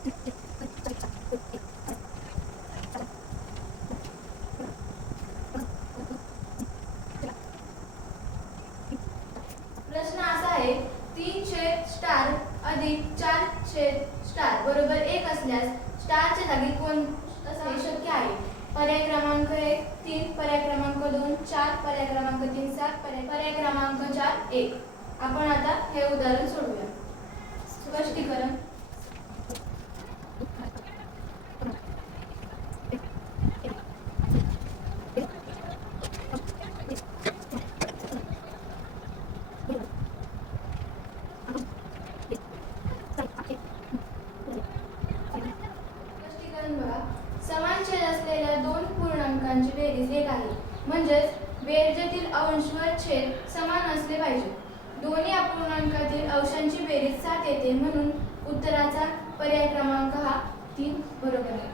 प्रश्न असा आहे, 3/स्टार अधिक 4/स्टार बरोबर 1 असल्यास स्टारच्या जागी कोण असणे शक्य आहे? पर्याय क्रमांक 1 3, पर्याय क्रमांक 2 4, पर्याय क्रमांक 3 7, पर्याय क्रमांक 4 1. आपण आता हे उदाहरण सोडवूया. स्पष्टीकरण. समान छेद असलेल्या दोन पूर्णांकांची बेरीज 1 आहे. म्हणजेच बेरजेतील अंश व छेद समान असले पाहिजे. दोन्ही अपूर्णांकातील अंशांची बेरीज 7 येते. म्हणून उत्तराचा पर्याय क्रमांक हा 3 बरोबर आहे.